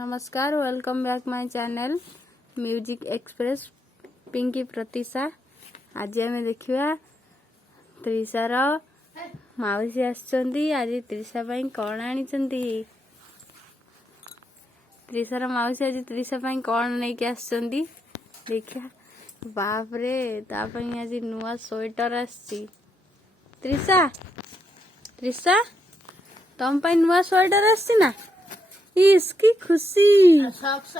नमस्कार, welcome back my channel music express Pinky Pratisha. आज आम देखा त्रिशार माउसी आसुंदी। आज त्रिशा पाई कौन आनी? त्रिशार माउसी आज त्रिशा पाई कौन नहीं के आसुंदी देखा। बाप रे, तापाई आज नुआ स्वेटर आसी। त्रिशा त्रिशा तुम पाई नुआ स्वेटर आसी ना? इसकी खुशी सॉक्स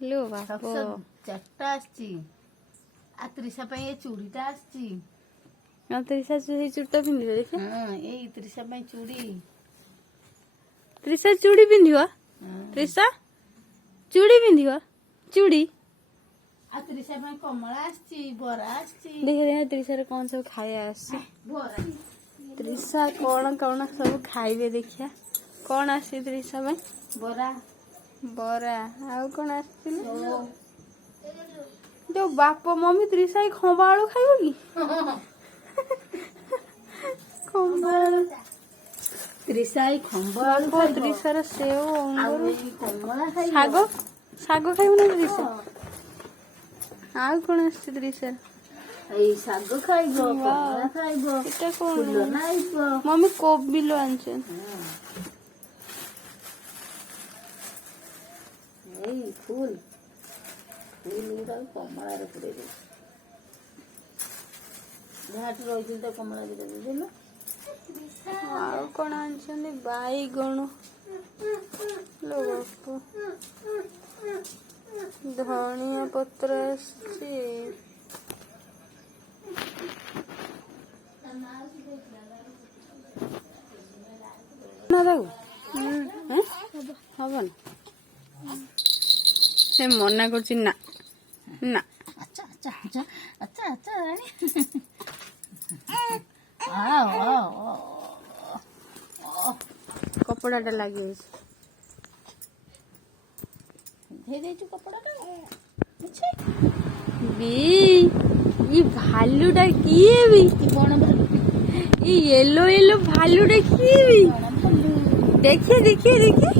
लो बाप चारटा आसची। आ त्रिशा पे ये चूड़ीटा आसची। त्रिशा चूड़ीटा पिंध देखे। ए त्रिशा पे चूड़ी। त्रिशा चूड़ी पिंधिव। त्रिशा चूड़ी पिंधिव। चूड़ी आ त्रिशा पे कमला आसची, बरा आसची। देखे त्रिशा कौन सब खाया आसी। बरा त्रिशा कौन कौन सब खाइबे देखिया। कौन आसी त्रिशा में? बरा बरा आउ कौन आसी? जो बाप मम्मी त्रिशा ही खंबा आलू खाइबो की? खंबा आलू त्रिशा ही खंबा आलू बाप त्रिशार सेव अंगूर कमला खाई सागो सागो खाइबो ना त्रिशा? आउ कौन आसी त्रिशा? ए सागो खाइबो, कमला खाइबो, এটা কোন फुल नाइबो। मम्मी कोबिलो आनছেন। ए फुल उड़ा कमला रे पड़े दे। घाट रही तो कमला दे देलो। ଆଉ କଣ ଆଣିଛନ୍ତି? ବାଇଗଣ लो ବାପ, ଧନିଆ ପତ୍ର ଆସିଛି। ନା ତାକୁ ହବ ନା? ସେ ମନା କରୁଛି ନା ନା। अच्छा अच्छा अच्छा अच्छा अच्छा रानी आओ आओ କପଡ଼ାଟା ଲାଗି ଯାଇଛି। दे दे कपड़ा का अच्छा ବି ଇ ଭାଲୁଟା କିଏ ବି? बण ଇ येलो येलो भालूटा किए भी? देखिए देखिए देखिए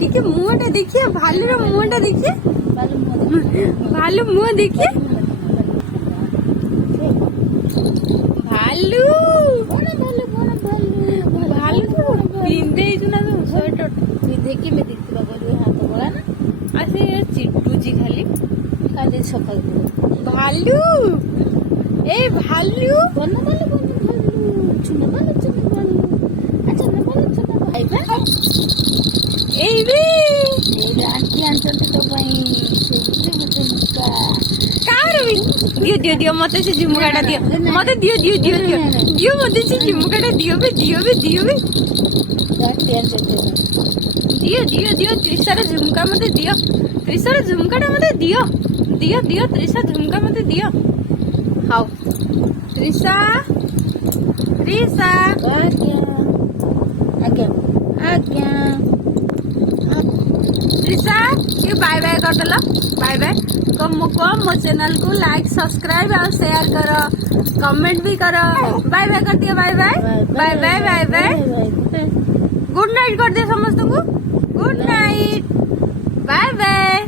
देखिए मुंहटा देखिए। भालूर मुंहटा देखिए। भालू मुंह देखिए। भालू भालू तो पिंधे ना तो स्वेटर देखी मैं देखती बाबा जो हाथ बोला ना आसे चिटुची खाली खाली सकाल भालू। ए भालू बन भालू चुना भालू अच्छा ना भालू चुना भाई बा ए भी ये आंटी आंटी तो भाई से मुझे मुस्का कार भी दियो दियो दियो मते से झुमकाटा दियो। मते दियो दियो दियो दियो दियो मते से झुमकाटा दियो बे दियो बे दियो बे दियो दियो दियो। त्रिशार झुमका मते दियो। त्रिशार झुमकाटा मते दियो दियो दियो। त्रिशा झुमका मते दियो। हाउ त्रिशा त्रिशा आज्ञा आज्ञा त्रिशा ये बाय बाय कर देला। बाय बाय मो चैनल को लाइक सब्सक्राइब और शेयर करो, कमेंट भी करो। बाय बाय कर दियो। Bye bye bye bye bye bye. Good night कर दे समस्त को। Good night bye bye.